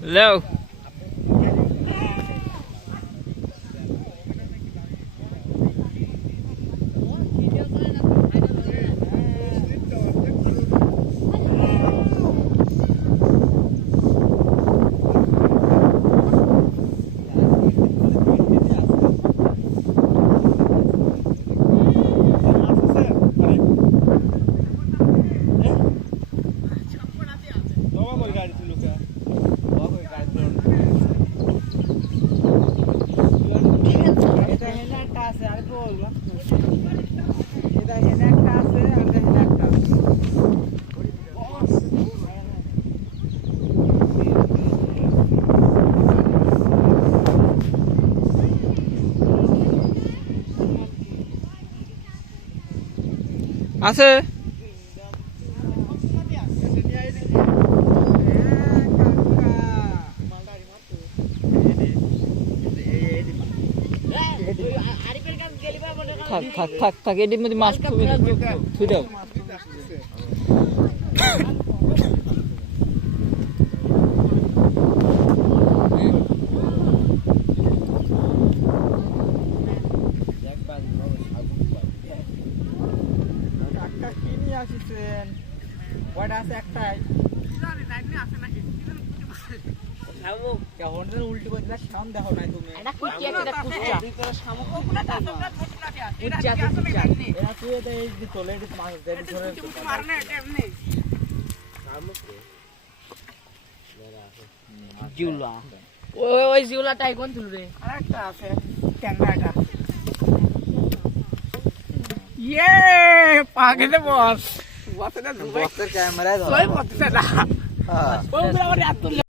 Hello. আছে। এটির মধ্যে মাছ থুবি থুই দাও একটা আছে উল্টি করে দিলা সাউন্ড দেখো নাই তুমি এরা তুই এটা এই যে চলে এটি মাছ দেয় ধরে জিউলা। ওই ওই কোন তুল রে আরেকটা আছে ট্যাংরাটা। ইয়ে পাগলে বস। বসের ক্যামেরায় ওই বলতে না। হ্যাঁ। আমার এত